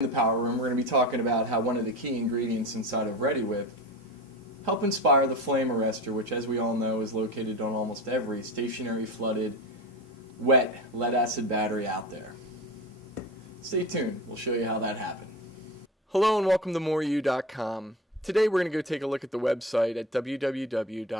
In the power room, we're going to be talking about how one of the key ingredients inside of ReadyWith help inspire the flame arrestor, which, as we all know, is located on almost every stationary flooded wet lead-acid battery out there. Stay tuned. We'll show you how that happened. Hello and welcome to moreu.com. Today we're going to go take a look at the website at www.moreu.com.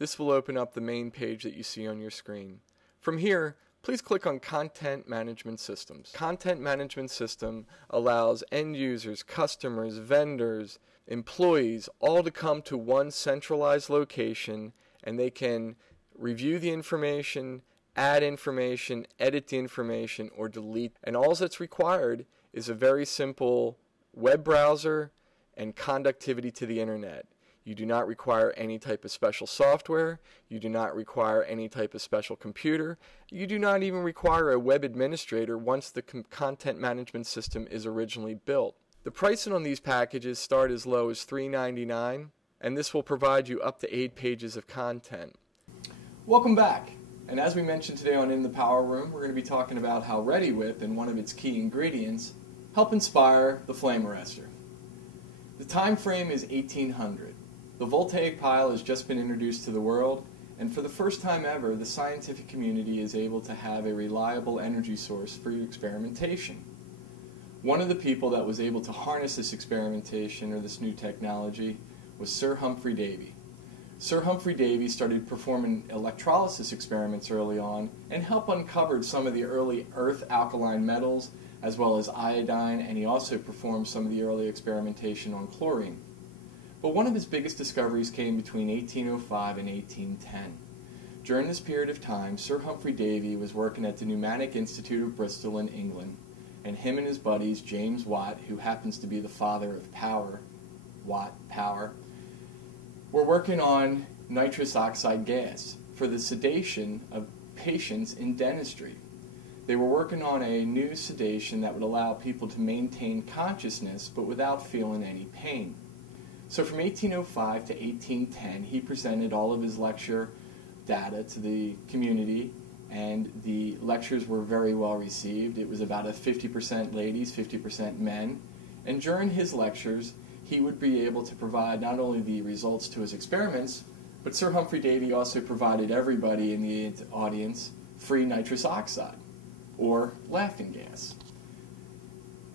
This will open up the main page that you see on your screen. From here, please click on Content Management Systems. Content Management System allows end users, customers, vendors, employees all to come to one centralized location, and they can review the information, add information, edit the information, or delete. And all that's required is a very simple web browser and conductivity to the internet. You do not require any type of special software. You do not require any type of special computer. You do not even require a web administrator once the content management system is originally built. The pricing on these packages start as low as $3.99, and this will provide you up to 8 pages of content. Welcome back. And as we mentioned today on In the Power Room, we're going to be talking about how ReadyWith and one of its key ingredients help inspire the flame arrestor. The time frame is 1800. The voltaic pile has just been introduced to the world, and for the first time ever, the scientific community is able to have a reliable energy source for experimentation. One of the people that was able to harness this experimentation or this new technology was Sir Humphry Davy. Sir Humphry Davy started performing electrolysis experiments early on and helped uncover some of the early earth alkaline metals as well as iodine, and he also performed some of the early experimentation on chlorine. But one of his biggest discoveries came between 1805 and 1810. During this period of time, Sir Humphry Davy was working at the Pneumatic Institute of Bristol in England, and him and his buddies, James Watt, who happens to be the father of power, were working on nitrous oxide gas for the sedation of patients in dentistry. They were working on a new sedation that would allow people to maintain consciousness but without feeling any pain. So from 1805 to 1810, he presented all of his lecture data to the community, and the lectures were very well received. It was about a 50% ladies, 50% men. And during his lectures, he would be able to provide not only the results to his experiments, but Sir Humphry Davy also provided everybody in the audience free nitrous oxide, or laughing gas.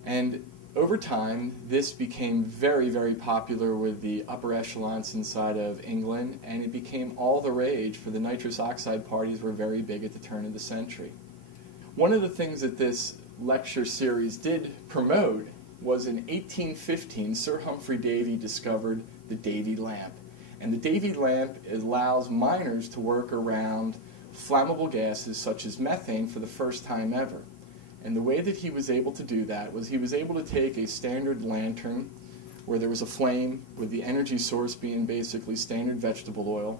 And over time, this became very, very popular with the upper echelons inside of England, and it became all the rage, for the nitrous oxide parties were very big at the turn of the century. One of the things that this lecture series did promote was in 1815, Sir Humphry Davy discovered the Davy Lamp. And the Davy Lamp allows miners to work around flammable gases such as methane for the first time ever. And the way that he was able to do that was he was able to take a standard lantern where there was a flame with the energy source being basically standard vegetable oil,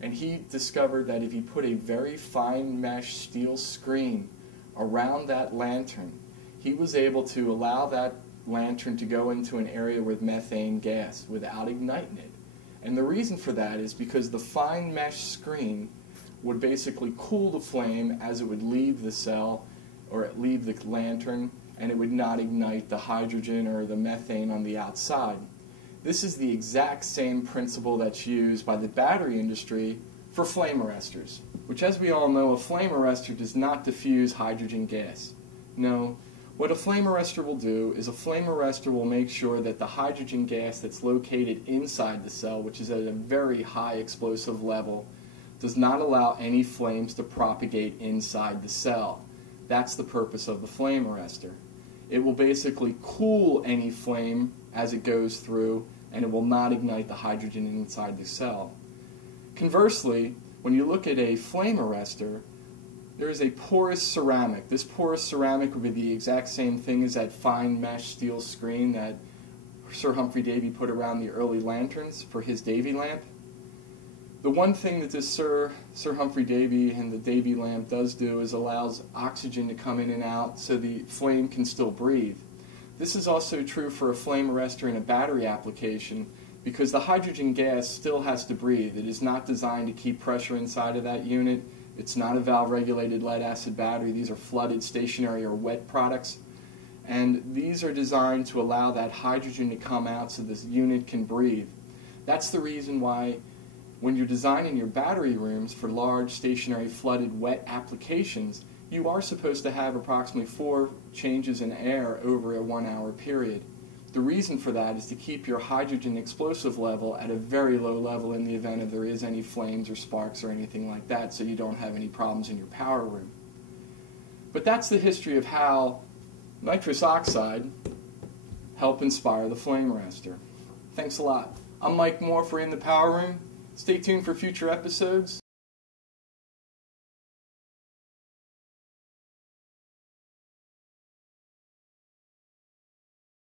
and he discovered that if he put a very fine mesh steel screen around that lantern, he was able to allow that lantern to go into an area with methane gas without igniting it. And the reason for that is because the fine mesh screen would basically cool the flame as it would leave the cell or leave the lantern, and it would not ignite the hydrogen or the methane on the outside. This is the exact same principle that's used by the battery industry for flame arrestors, which, as we all know, a flame arrestor does not diffuse hydrogen gas. No, what a flame arrestor will do is a flame arrestor will make sure that the hydrogen gas that's located inside the cell, which is at a very high explosive level, does not allow any flames to propagate inside the cell. That's the purpose of the flame arrestor. It will basically cool any flame as it goes through, and it will not ignite the hydrogen inside the cell. Conversely, when you look at a flame arrestor, there is a porous ceramic. This porous ceramic would be the exact same thing as that fine mesh steel screen that Sir Humphry Davy put around the early lanterns for his Davy Lamp. The one thing that this Sir Humphry Davy and the Davy Lamp does do is allows oxygen to come in and out so the flame can still breathe. This is also true for a flame arrestor in a battery application, because the hydrogen gas still has to breathe. It is not designed to keep pressure inside of that unit. It's not a valve-regulated lead-acid battery. These are flooded, stationary, or wet products. And these are designed to allow that hydrogen to come out so this unit can breathe. That's the reason why when you're designing your battery rooms for large stationary flooded wet applications, you are supposed to have approximately 4 changes in air over a 1-hour period. The reason for that is to keep your hydrogen explosive level at a very low level in the event if there is any flames or sparks or anything like that, so you don't have any problems in your power room. But that's the history of how nitrous oxide helped inspire the flame arrestor. Thanks a lot. I'm Mike Moore for In the Power Room. Stay tuned for future episodes.